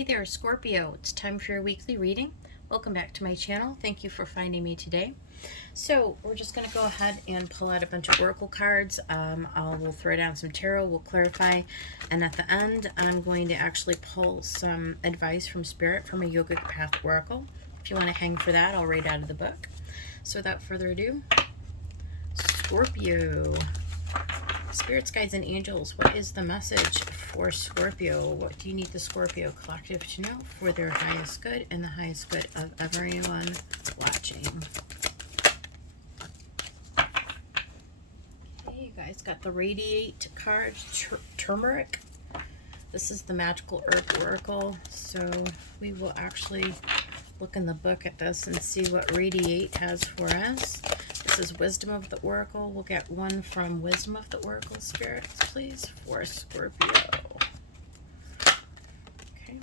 Hey there, Scorpio. It's time for your weekly reading. Welcome back to my channel. Thank you for finding me today. So we're just going to go ahead and pull out a bunch of oracle cards. We'll throw down some tarot, we'll clarify, and at the end I'm going to actually pull some advice from Spirit from a yogic path oracle. If you want to hang for that, I'll read out of the book. So without further ado, Scorpio. Spirits, guides, and angels, what is the message for Scorpio? What do you need the Scorpio collective to know for their highest good and the highest good of everyone watching? Okay, you guys got the Radiate card, Turmeric. This is the Magical Herb Oracle. So we will actually look in the book at this and see what Radiate has for us. This is Wisdom of the Oracle. We'll get one from Wisdom of the Oracle, Spirits, please, for Scorpio. Okay.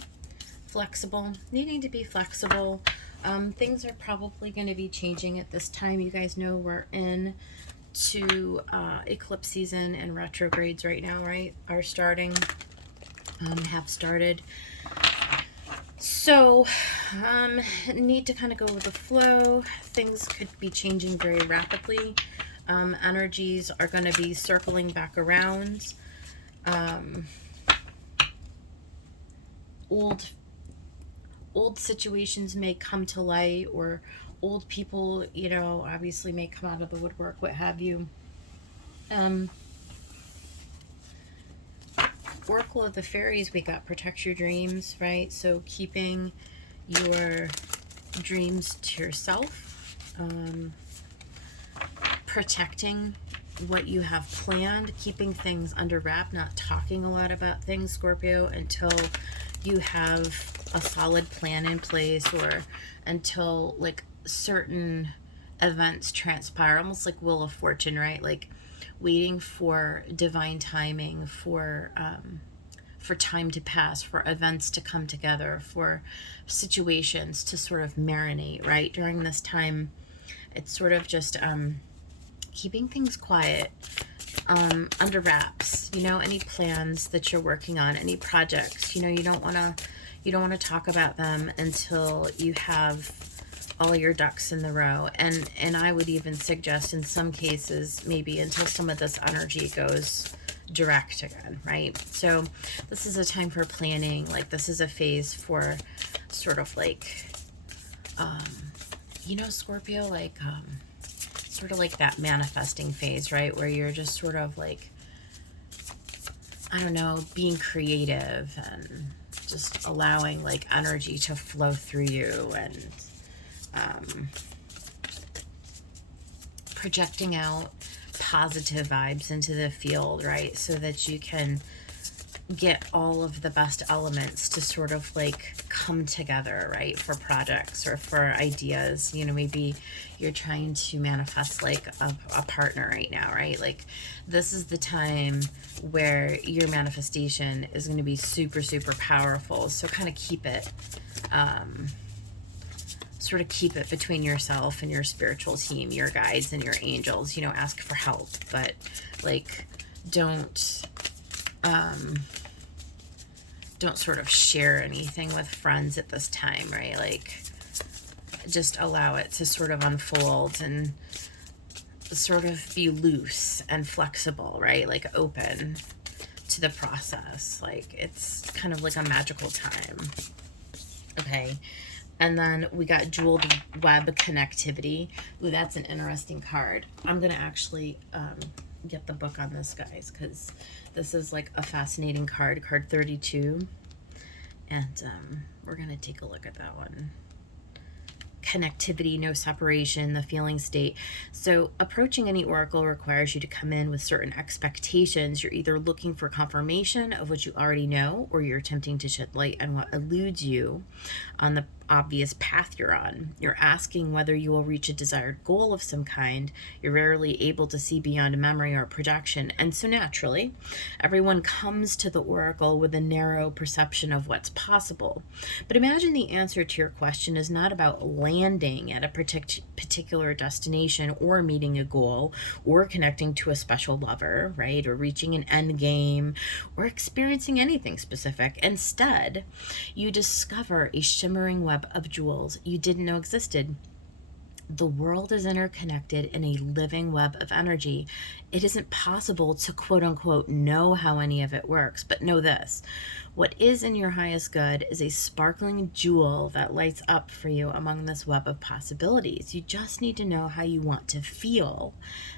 Flexible. Needing to be flexible. Things are probably going to be changing at this time. You guys know we're in to eclipse season and retrogrades right now, right? Are starting. Have started. So, need to kind of go with the flow. Things could be changing very rapidly. Energies are going to be circling back around. Old situations may come to light, or old people, you know, obviously may come out of the woodwork, what have you. Oracle of the Fairies, we got protect your dreams, right? So keeping your dreams to yourself, protecting what you have planned, keeping things under wrap, not talking a lot about things, Scorpio, until you have a solid plan in place, or until like certain events transpire, almost like Wheel of Fortune, right? Like waiting for divine timing, for time to pass, for events to come together, for situations to sort of marinate, right? During this time, it's sort of just keeping things quiet, under wraps, you know, any plans that you're working on, any projects, you know, you don't want to talk about them until you have all your ducks in the row. And I would even suggest in some cases, maybe until some of this energy goes direct again, right? So this is a time for planning. Like, this is a phase for sort of like, you know, Scorpio, like, sort of like that manifesting phase, right? Where you're just sort of like, I don't know, being creative and just allowing like energy to flow through you, and projecting out positive vibes into the field, right? So that you can get all of the best elements to sort of like come together, right? For projects or for ideas. You know, maybe you're trying to manifest like a partner right now, right? Like, this is the time where your manifestation is going to be super, super powerful. So kind of keep it, sort of keep it between yourself and your spiritual team, your guides and your angels. You know, ask for help, but like don't sort of share anything with friends at this time, right? Like, just allow it to sort of unfold and sort of be loose and flexible, right? Like, open to the process. Like, it's kind of like a magical time. Okay. And then we got Jeweled Web Connectivity. Ooh, that's an interesting card. I'm going to actually get the book on this, guys, because this is like a fascinating card, card 32. And we're going to take a look at that one. Connectivity, no separation, the feeling state. So approaching any oracle requires you to come in with certain expectations. You're either looking for confirmation of what you already know, or you're attempting to shed light on what eludes you on obvious path you're on. You're asking whether you will reach a desired goal of some kind. You're rarely able to see beyond memory or projection. And so naturally, everyone comes to the oracle with a narrow perception of what's possible. But imagine the answer to your question is not about landing at a particular destination or meeting a goal or connecting to a special lover, right? Or reaching an end game or experiencing anything specific. Instead, you discover a shimmering web of jewels you didn't know existed. The world is interconnected in a living web of energy. It isn't possible to quote unquote know how any of it works, but know this: what is in your highest good is a sparkling jewel that lights up for you among this web of possibilities. You just need to know how you want to feel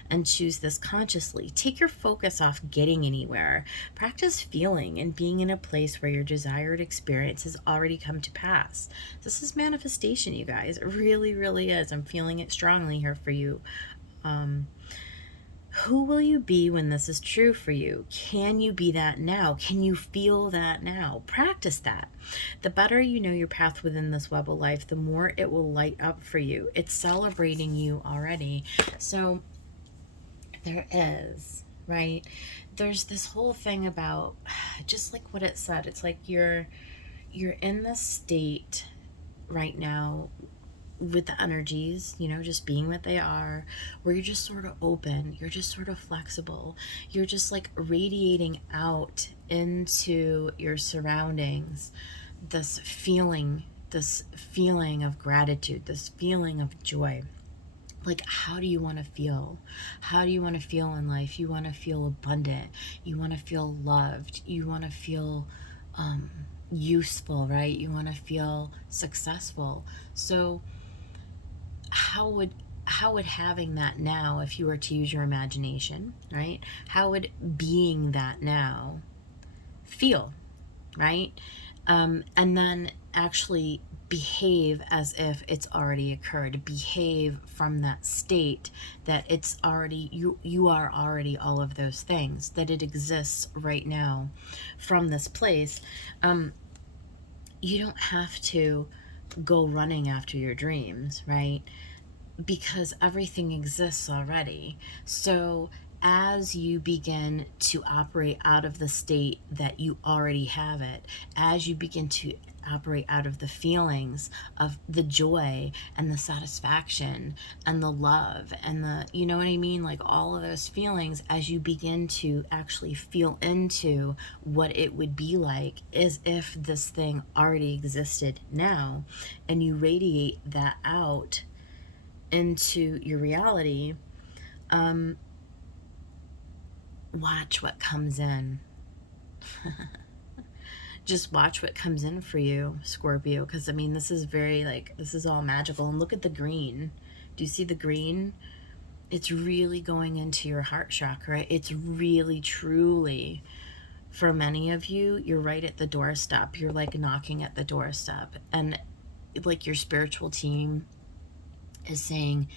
and choose this consciously. Take your focus off getting anywhere. Practice feeling and being in a place where your desired experience has already come to pass. This is manifestation, you guys. It really, really is. I'm feeling it strongly here for you. Who will you be when this is true for you? Can you be that now? Can you feel that now? Practice that. The better you know your path within this web of life, the more it will light up for you. It's celebrating you already. So there is, right? There's this whole thing about, just like what it said, it's like you're in this state right now with the energies, just being what they are, where you're just sort of open, you're just sort of flexible, you're just like radiating out into your surroundings this feeling of gratitude, this feeling of joy. Like, how do you want to feel? How do you want to feel in life? You want to feel abundant, you want to feel loved, you want to feel useful, right? You want to feel successful. So how would having that now, if you were to use your imagination, right? How would being that now feel, right? And then actually behave as if it's already occurred. Behave from that state that it's already, you are already all of those things, that it exists right now from this place. You don't have to go running after your dreams, right? Because everything exists already. So as you begin to operate out of the state that you already have it, as you begin to operate out of the feelings of the joy and the satisfaction and the love and the, you know what I mean? Like all of those feelings, as you begin to actually feel into what it would be like as if this thing already existed now, and you radiate that out into your reality, watch what comes in. Just watch what comes in for you, Scorpio, because I mean, this is very this is all magical. And look at the green. Do you see the green? It's really going into your heart chakra. It's really, truly, for many of you, you're right at the doorstep. You're like knocking at the doorstep, and like your spiritual team is saying,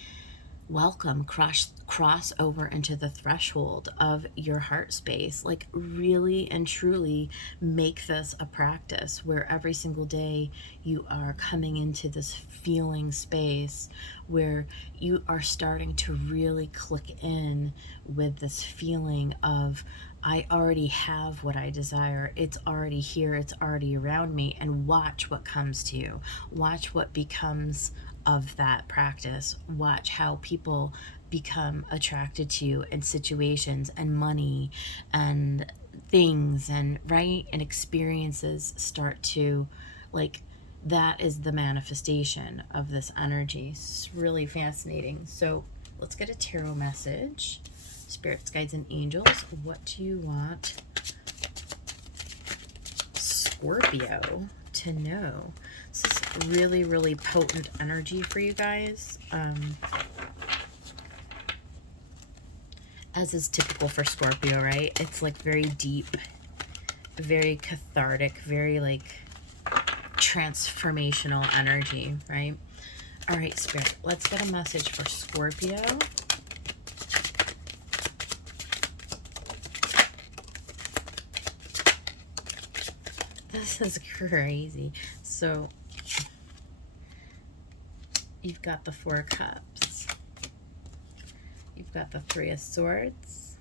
welcome, cross over into the threshold of your heart space. Like, really and truly make this a practice where every single day you are coming into this feeling space where you are starting to really click in with this feeling of, I already have what I desire. It's already here. It's already around me. And watch what comes to you. Watch what becomes of that practice. Watch how people become attracted to you in situations and money and things and and experiences start to, that is the manifestation of this energy. It's really fascinating. So let's get a tarot message. Spirits, guides, and angels, what do you want Scorpio to know? This is really, really potent energy for you guys. As is typical for Scorpio, right? It's very deep, very cathartic, very transformational energy, right? All right, Spirit, let's get a message for Scorpio. This is crazy. So You've got the Four of Cups. You've got the Three of Swords.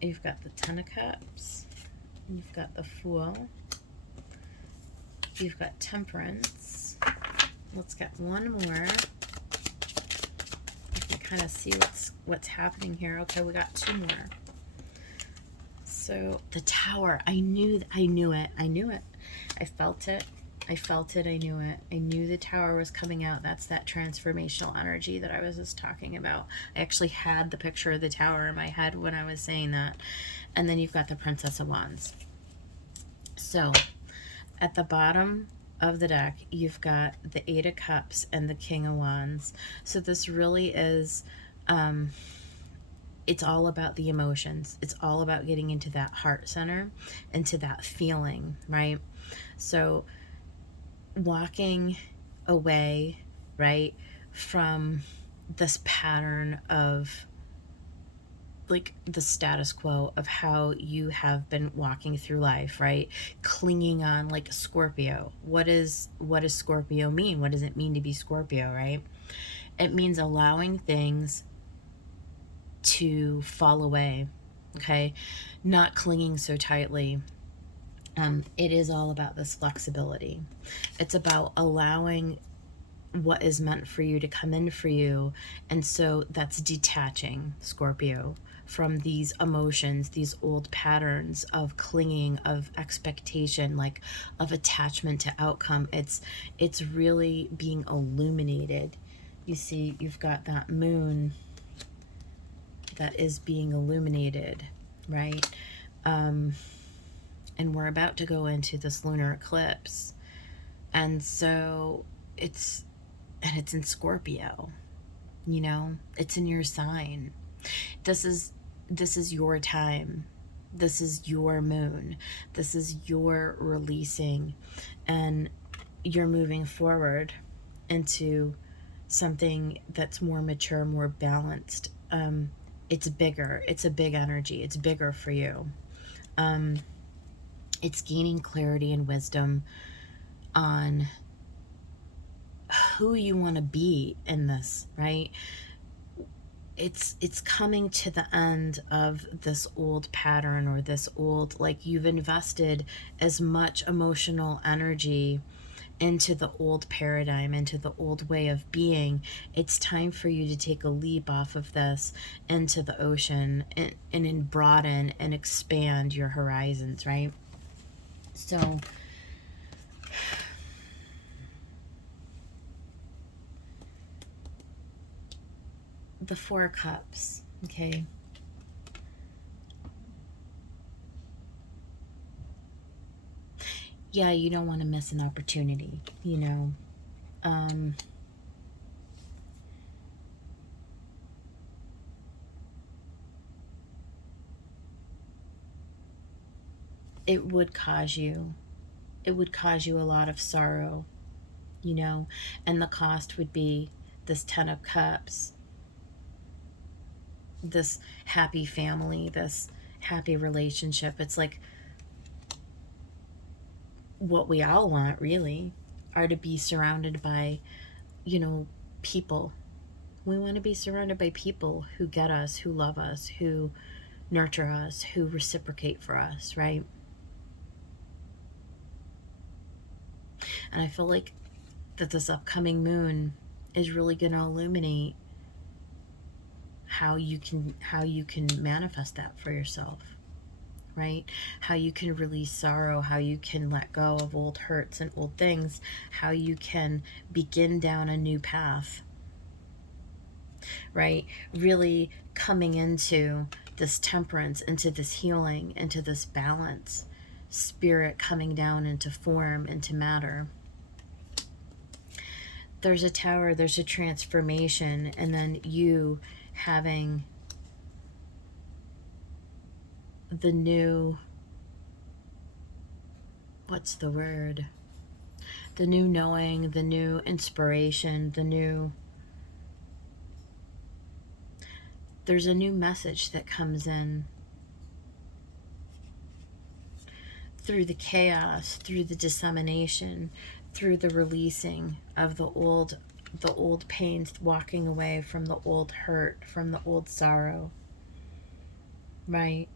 You've got the Ten of Cups. You've got the Fool. You've got Temperance. Let's get one more. You can kind of see what's happening here. Okay, we got two more. So the Tower. I knew it. I knew it. I felt it. I felt it. I knew it. I knew the Tower was coming out. That's that transformational energy that I was just talking about. I actually had the picture of the Tower in my head when I was saying that. And then you've got the Princess of Wands. So at the bottom of the deck, you've got the Eight of Cups and the King of Wands. So this really is, it's all about the emotions. It's all about getting into that heart center, into that feeling, right? So walking away, right, from this pattern of like the status quo of how you have been walking through life, right? Clinging on like Scorpio. What does Scorpio mean? What does it mean to be Scorpio, right? It means allowing things to fall away, okay? Not clinging so tightly. It is all about this flexibility. It's about allowing what is meant for you to come in for you. And so that's detaching, Scorpio, from these emotions, these old patterns of clinging, of expectation, like of attachment to outcome. It's really being illuminated. You see, you've got that moon that is being illuminated, right? And we're about to go into this lunar eclipse. And so it's in Scorpio, you know, it's in your sign. This is your time. This is your moon. This is your releasing, and you're moving forward into something that's more mature, more balanced. It's bigger. It's a big energy. It's bigger for you. It's gaining clarity and wisdom on who you want to be in this, right? It's coming to the end of this old pattern, or this old, like, you've invested as much emotional energy into the old paradigm, into the old way of being. It's time for you to take a leap off of this into the ocean, and broaden and expand your horizons, right? So the Four of Cups, okay? Yeah, you don't want to miss an opportunity, you know. It would cause you a lot of sorrow, you know, and the cost would be this Ten of Cups, this happy family, this happy relationship. It's like what we all want, really, are to be surrounded by, you know, people. We want to be surrounded by people who get us, who love us, who nurture us, who reciprocate for us, right? And I feel like that this upcoming moon is really going to illuminate how you can manifest that for yourself, right? How you can release sorrow, how you can let go of old hurts and old things, how you can begin down a new path, right? Really coming into this temperance, into this healing, into this balance, spirit coming down into form, into matter. There's a Tower, there's a transformation, and then you having the new, what's the word? The new knowing, the new inspiration, there's a new message that comes in through the chaos, through the dissemination, through the releasing of the old pains, walking away from the old hurt, from the old sorrow, right?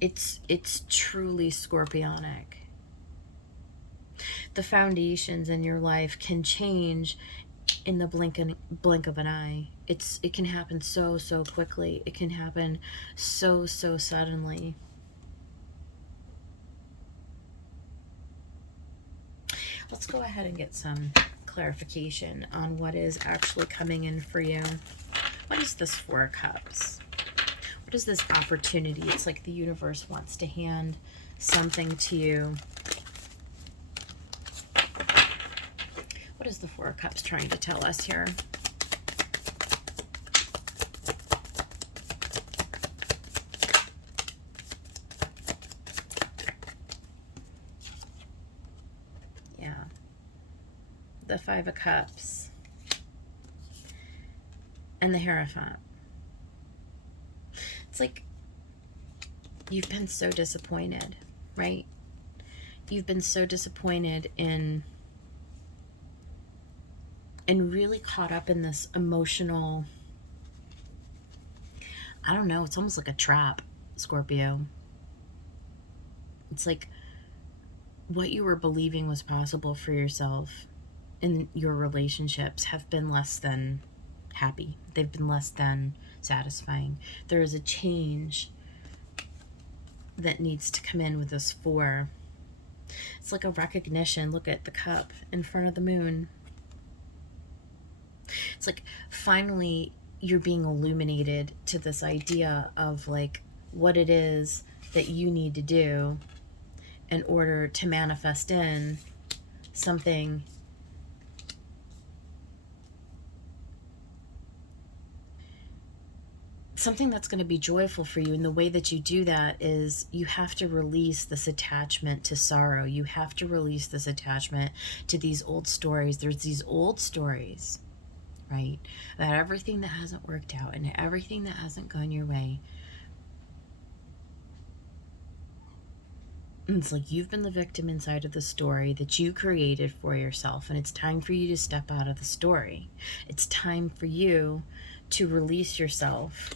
It's truly scorpionic. The foundations in your life can change in the blink of an eye. It can happen so quickly. It can happen so suddenly. Let's go ahead and get some clarification on what is actually coming in for you. What is this Four of Cups? What is this opportunity? It's like the universe wants to hand something to you. What is the Four of Cups trying to tell us here? Yeah. The Five of Cups. And the Hierophant. It's like you've been so disappointed, right? You've been so disappointed in and really caught up in this emotional, I don't know, it's almost like a trap, Scorpio. It's like what you were believing was possible for yourself in your relationships have been less than happy. They've been less than satisfying. There is a change that needs to come in with this Four. It's like a recognition. Look at the cup in front of the moon. It's like finally you're being illuminated to this idea of like what it is that you need to do in order to manifest in something that's going to be joyful for you. And the way that you do that is you have to release this attachment to sorrow. You have to release this attachment to these old stories. There's these old stories, right, about everything that hasn't worked out and everything that hasn't gone your way. And it's like you've been the victim inside of the story that you created for yourself, and it's time for you to step out of the story. It's time for you to release yourself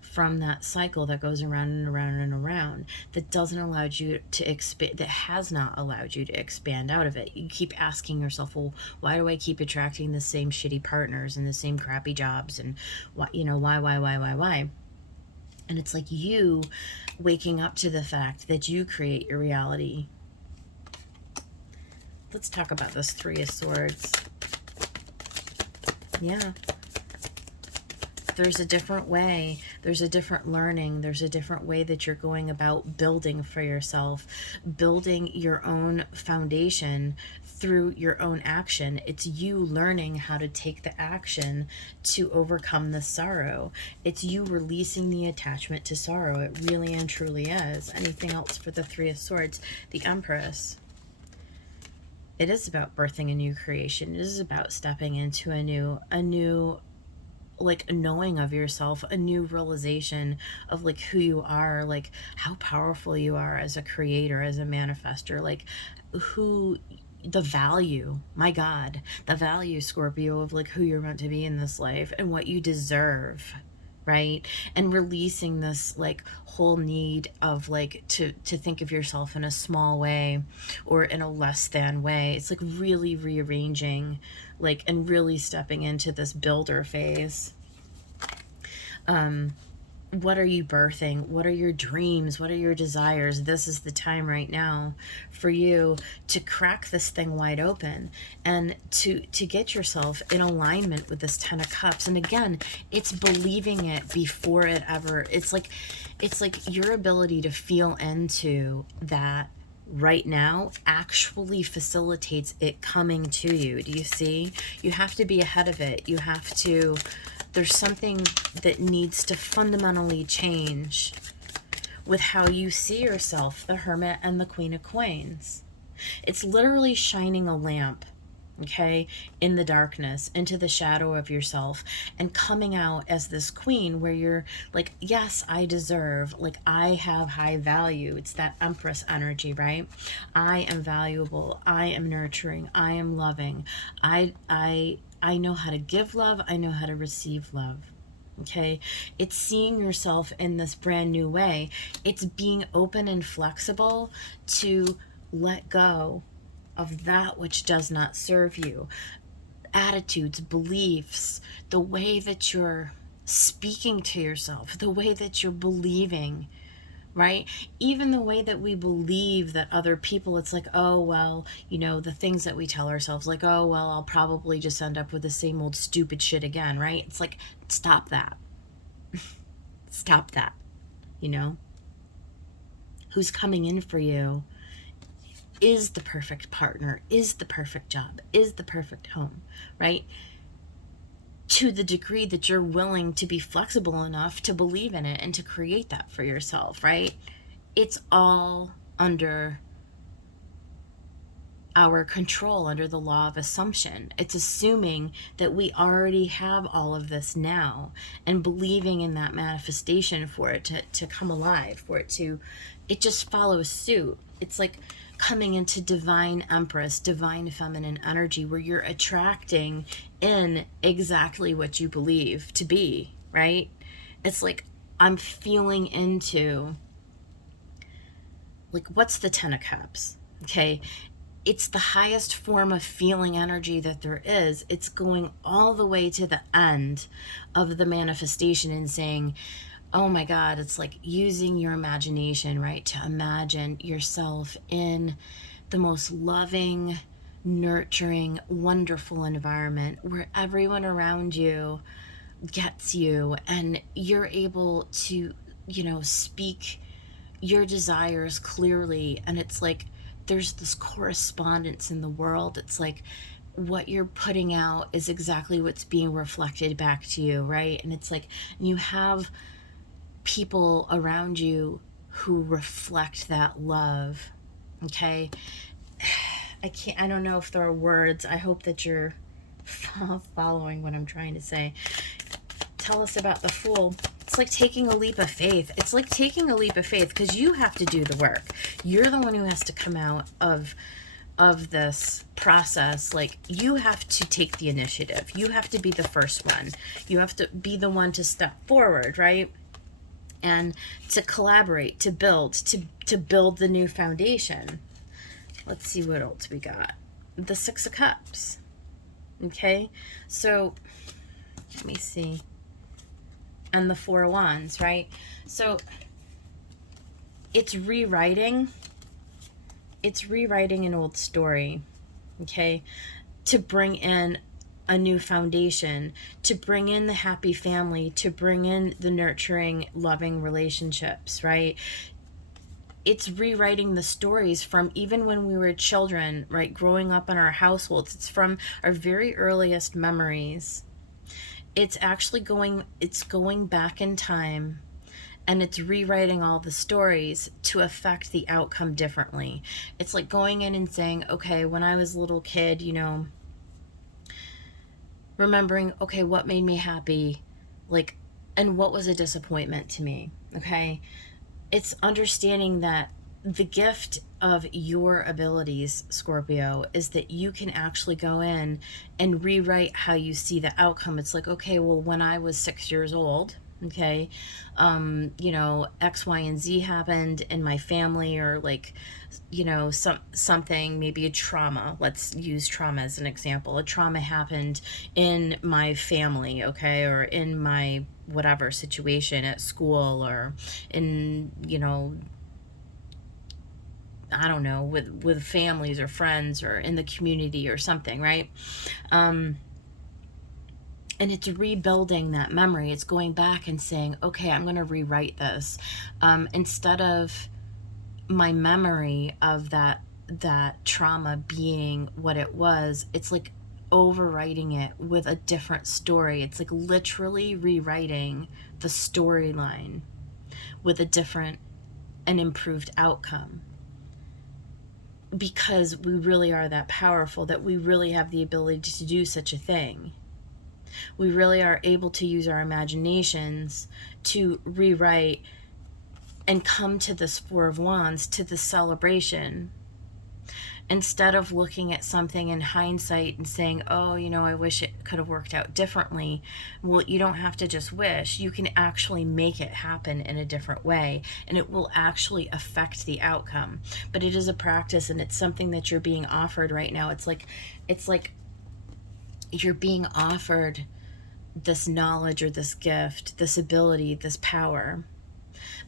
from that cycle that goes around and around and around, that doesn't allow you to expand, that has not allowed you to expand out of it. You keep asking yourself, well, why do I keep attracting the same shitty partners and the same crappy jobs, and why, why? And it's like you waking up to the fact that you create your reality. Let's talk about this Three of Swords. Yeah. There's a different way. There's a different learning. There's a different way that you're going about building for yourself, building your own foundation through your own action. It's you learning how to take the action to overcome the sorrow. It's you releasing the attachment to sorrow. It really and truly is. Anything else for the Three of Swords? The Empress. It is about birthing a new creation. It is about stepping into a new like a knowing of yourself, a new realization of like who you are, like how powerful you are as a creator, as a manifester, like who the value, my God, the value, Scorpio, of like who you're meant to be in this life and what you deserve, right? And releasing this like whole need of like to think of yourself in a small way or in a less than way. It's like really rearranging, like, and really stepping into this builder phase. What are you birthing? What are your dreams? What are your desires? This is the time right now for you to crack this thing wide open and to get yourself in alignment with this Ten of Cups. And again, it's believing it before it ever, it's like your ability to feel into that right now actually facilitates it coming to you. Do you see? You have to be ahead of it. You have to, there's something that needs to fundamentally change with how you see yourself, the Hermit and the Queen of Coins. It's literally shining a lamp okay, in the darkness, into the shadow of yourself, and coming out as this queen where you're like, yes, I deserve, like, I have high value. It's that Empress energy, right? I am valuable. I am nurturing. I am loving. I know how to give love. I know how to receive love. Okay, it's seeing yourself in this brand new way. It's being open and flexible to let go of that which does not serve you. Attitudes, beliefs, the way that you're speaking to yourself, the way that you're believing, right? Even the way that we believe that other people, it's like, oh, well, the things that we tell ourselves, like, oh, well, I'll probably just end up with the same old stupid shit again, right? It's like, stop that. Stop that. You know? Who's coming in for you is the perfect partner, is the perfect job, is the perfect home, right? To the degree that you're willing to be flexible enough to believe in it and to create that for yourself, right? It's all under our control, under the law of assumption. It's assuming that we already have all of this now and believing in that manifestation for it to come alive, it just follows suit. It's like coming into divine Empress, divine feminine energy, where you're attracting in exactly what you believe to be, right? It's like I'm feeling into, like, what's the Ten of Cups? Okay, it's the highest form of feeling energy that there is. It's going all the way to the end of the manifestation and saying, oh my God, it's like using your imagination, right? To imagine yourself in the most loving, nurturing, wonderful environment where everyone around you gets you and you're able to, speak your desires clearly. And it's like there's this correspondence in the world. It's like what you're putting out is exactly what's being reflected back to you, right? And it's like you have people around you who reflect that love. Okay, I don't know if there are words. I hope that you're following what I'm trying to say. Tell us about the Fool. It's like taking a leap of faith. It's like taking a leap of faith because you have to do the work. You're the one who has to come out of this process. Like, you have to take the initiative. You have to be the first one. You have to be the one to step forward, right? And to collaborate, to build, to build the new foundation. Let's see what else we got. The Six of Cups. Okay, so let me see. And the Four of Wands, right? So it's rewriting an old story, okay, to bring in a new foundation, to bring in the happy family, to bring in the nurturing, loving relationships, right? It's rewriting the stories from even when we were children, right? Growing up in our households. It's from our very earliest memories. It's actually going back in time, and it's rewriting all the stories to affect the outcome differently. It's like going in and saying, okay, when I was a little kid, remembering, okay, what made me happy, like, and what was a disappointment to me, okay? It's understanding that the gift of your abilities, Scorpio, is that you can actually go in and rewrite how you see the outcome. It's like, okay, well, when I was 6 years old, okay, X, Y, and Z happened in my family, or like, something, maybe a trauma. Let's use trauma as an example. A trauma happened in my family, okay, or in my whatever situation at school, or in, I don't know, with families or friends or in the community or something, right? And it's rebuilding that memory. It's going back and saying, okay, I'm going to rewrite this. Instead of my memory of that trauma being what it was, it's like overwriting it with a different story. It's like literally rewriting the storyline with a different and improved outcome. because we really are that powerful, that we really have the ability to do such a thing. We really are able to use our imaginations to rewrite and come to this Four of Wands, to this celebration, instead of looking at something in hindsight and saying, oh, I wish it could have worked out differently. Well, you don't have to just wish. You can actually make it happen in a different way, and it will actually affect the outcome. But it is a practice, and it's something that you're being offered right now. It's like you're being offered this knowledge or this gift, this ability, this power.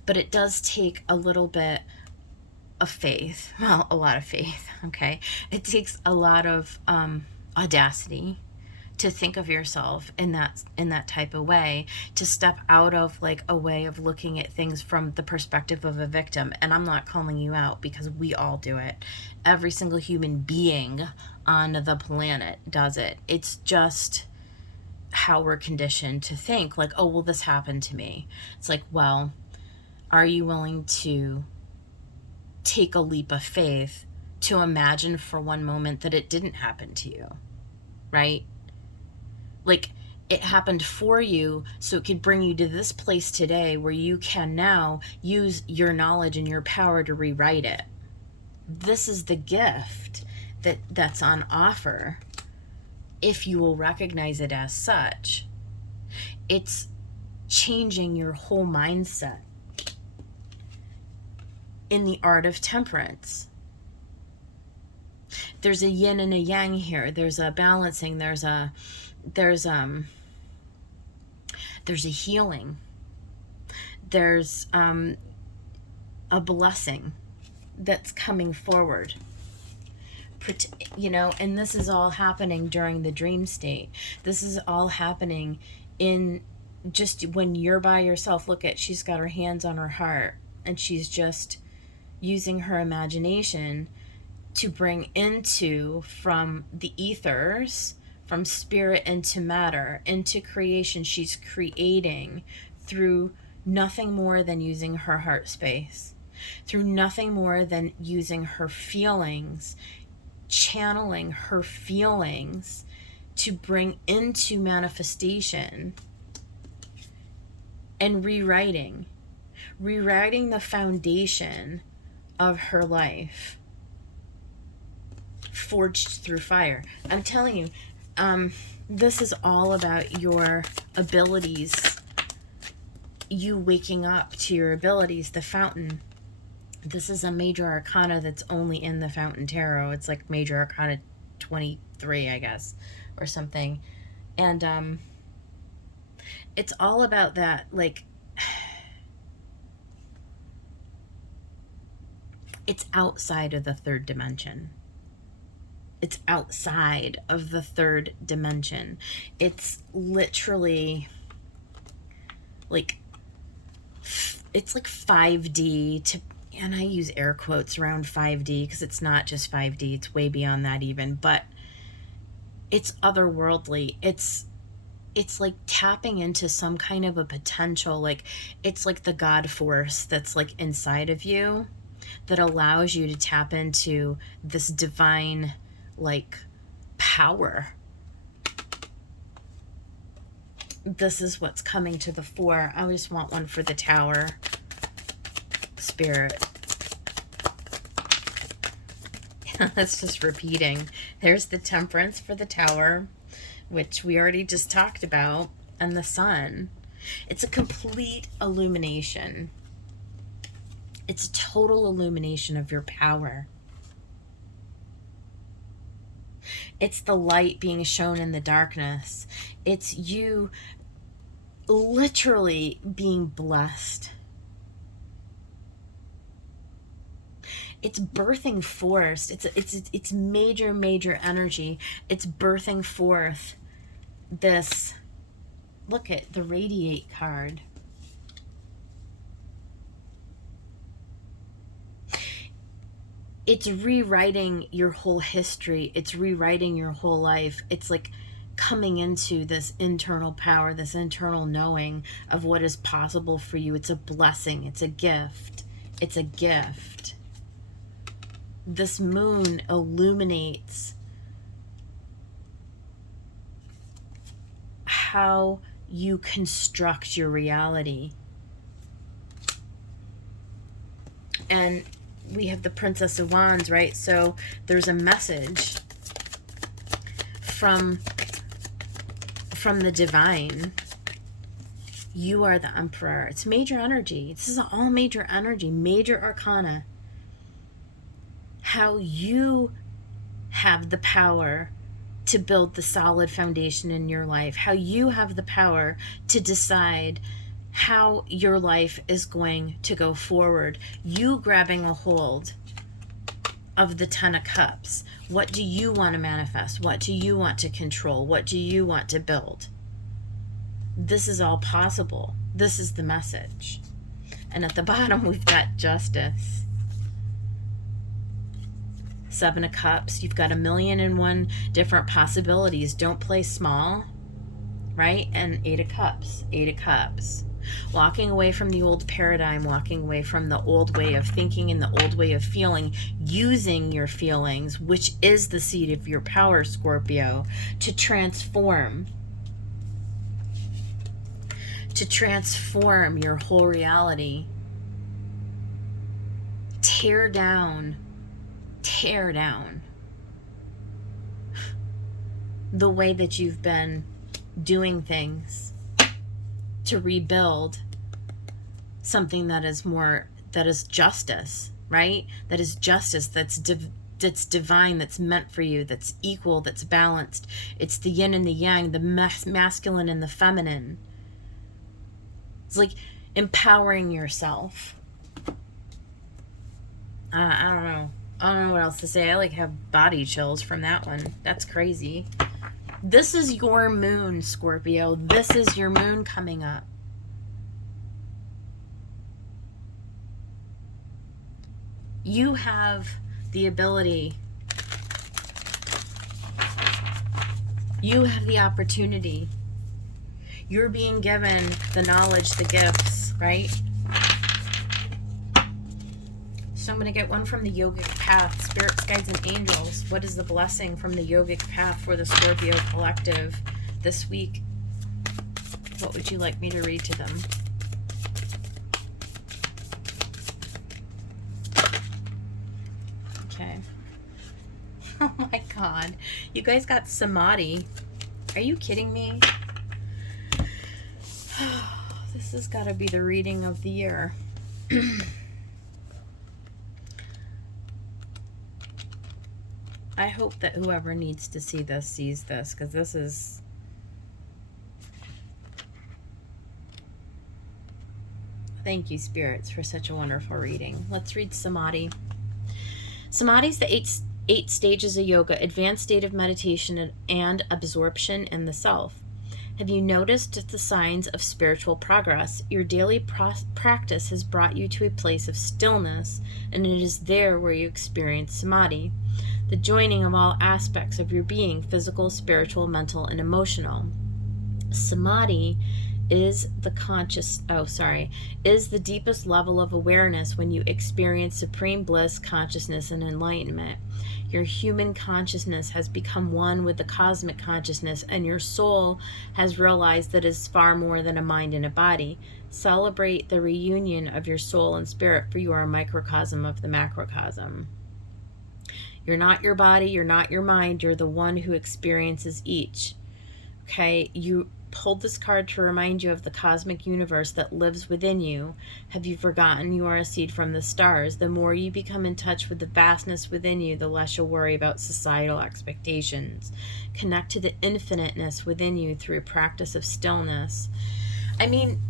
But it does take a little bit of faith. Well, a lot of faith, okay? It takes a lot of audacity to think of yourself in that type of way, to step out of like a way of looking at things from the perspective of a victim. And I'm not calling you out, because we all do it. Every single human being on the planet does it. It's just how we're conditioned to think, like, oh, well, this happened to me. It's like, well, are you willing to take a leap of faith to imagine for one moment that it didn't happen to you, right? Like, it happened for you so it could bring you to this place today where you can now use your knowledge and your power to rewrite it. This is the gift that's on offer, if you will recognize it as such. It's changing your whole mindset in the art of temperance. There's a yin and a yang here. There's a balancing. There's a healing. There's a blessing that's coming forward. And this is all happening during the dream state. This is all happening in just when you're by yourself. Look at, she's got her hands on her heart, and she's just using her imagination to bring into, from the ethers, from spirit into matter, into creation. She's creating through nothing more than using her heart space, through nothing more than using her feelings, channeling her feelings to bring into manifestation, and rewriting the foundation of her life, forged through fire. I'm telling you, this is all about your abilities, you waking up to your abilities, the fountain. This is a major arcana that's only in the Fountain Tarot. It's like major arcana 23, I guess, or something. And it's all about that, like, it's outside of the third dimension. It's outside of the third dimension. It's literally like, it's like 5D to, and I use air quotes around 5D because it's not just 5D, it's way beyond that even, but it's otherworldly. It's like tapping into some kind of a potential, like it's like the God force that's like inside of you that allows you to tap into this divine like power. This is what's coming to the fore. I just want one for the Tower, Spirit. That's just repeating. There's the Temperance for the Tower, which we already just talked about, and the Sun. It's a complete illumination. It's a total illumination of your power. It's the light being shown in the darkness. It's you literally being blessed. It's birthing force. It's major energy. It's birthing forth this. Look at the Radiate card. It's rewriting your whole history. It's rewriting your whole life. It's like coming into this internal power, this internal knowing of what is possible for you. It's a blessing. It's a gift. It's a gift. this moon illuminates how you construct your reality. And we have the Princess of Wands, right? So there's a message from the divine. You are the Emperor. It's major energy. This is all major energy, major arcana. How you have the power to build the solid foundation in your life. How you have the power to decide how your life is going to go forward. You grabbing a hold of the Ten of Cups. What do you want to manifest? What do you want to control? What do you want to build? This is all possible. This is the message. And at the bottom, we've got Justice. Seven of Cups. You've got 1,000,001 different possibilities. Don't play small, right? And Eight of Cups. Eight of Cups. Walking away from the old paradigm, walking away from the old way of thinking and the old way of feeling, using your feelings, which is the seed of your power, Scorpio, to transform your whole reality. Tear down the way that you've been doing things, to rebuild something that is justice, right? That is justice, that's divine, that's meant for you, that's equal, that's balanced. It's the yin and the yang, the masculine and the feminine. It's like empowering yourself. I don't know. I don't know what else to say. I have body chills from that one. That's crazy. This is your moon, Scorpio. This is your moon coming up. You have the ability. You have the opportunity. You're being given the knowledge, the gifts, right? So I'm going to get one from the Yogic Path. Spirits, Guides, and Angels. What is the blessing from the Yogic Path for the Scorpio collective this week? What would you like me to read to them? Okay. Oh my God. You guys got Samadhi. Are you kidding me? This has got to be the reading of the year. I hope that whoever needs to see this sees this, because this is... Thank you, spirits, for such a wonderful reading. Let's read Samadhi. Samadhi is the eight stages of yoga, advanced state of meditation and absorption in the self. Have you noticed the signs of spiritual progress? Your daily practice has brought you to a place of stillness, and it is there where you experience Samadhi, the joining of all aspects of your being, physical, spiritual, mental, and emotional. Samadhi is the deepest level of awareness when you experience supreme bliss, consciousness, and enlightenment. Your human consciousness has become one with the cosmic consciousness, and your soul has realized that it is far more than a mind and a body. Celebrate the reunion of your soul and spirit, for you are a microcosm of the macrocosm. You're not your body, you're not your mind, you're the one who experiences each. Okay, you pulled this card to remind you of the cosmic universe that lives within you. Have you forgotten you are a seed from the stars? The more you become in touch with the vastness within you, the less you'll worry about societal expectations. Connect to the infiniteness within you through a practice of stillness. I mean,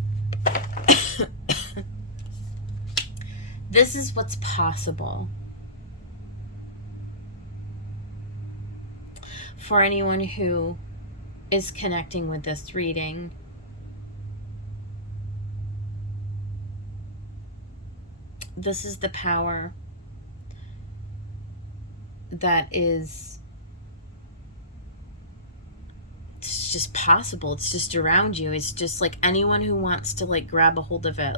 this is what's possible for anyone who is connecting with this reading. This is the power that is, it's just possible. It's just around you. It's just like anyone who wants to grab a hold of it,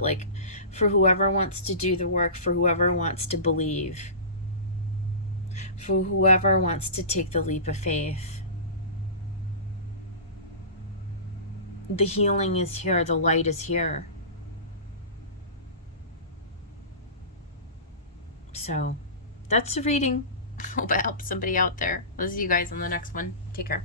for whoever wants to do the work, for whoever wants to believe. for whoever wants to take the leap of faith. The healing is here, the light is here. So that's the reading. Hope it helps somebody out there. We'll see you guys on the next one. Take care.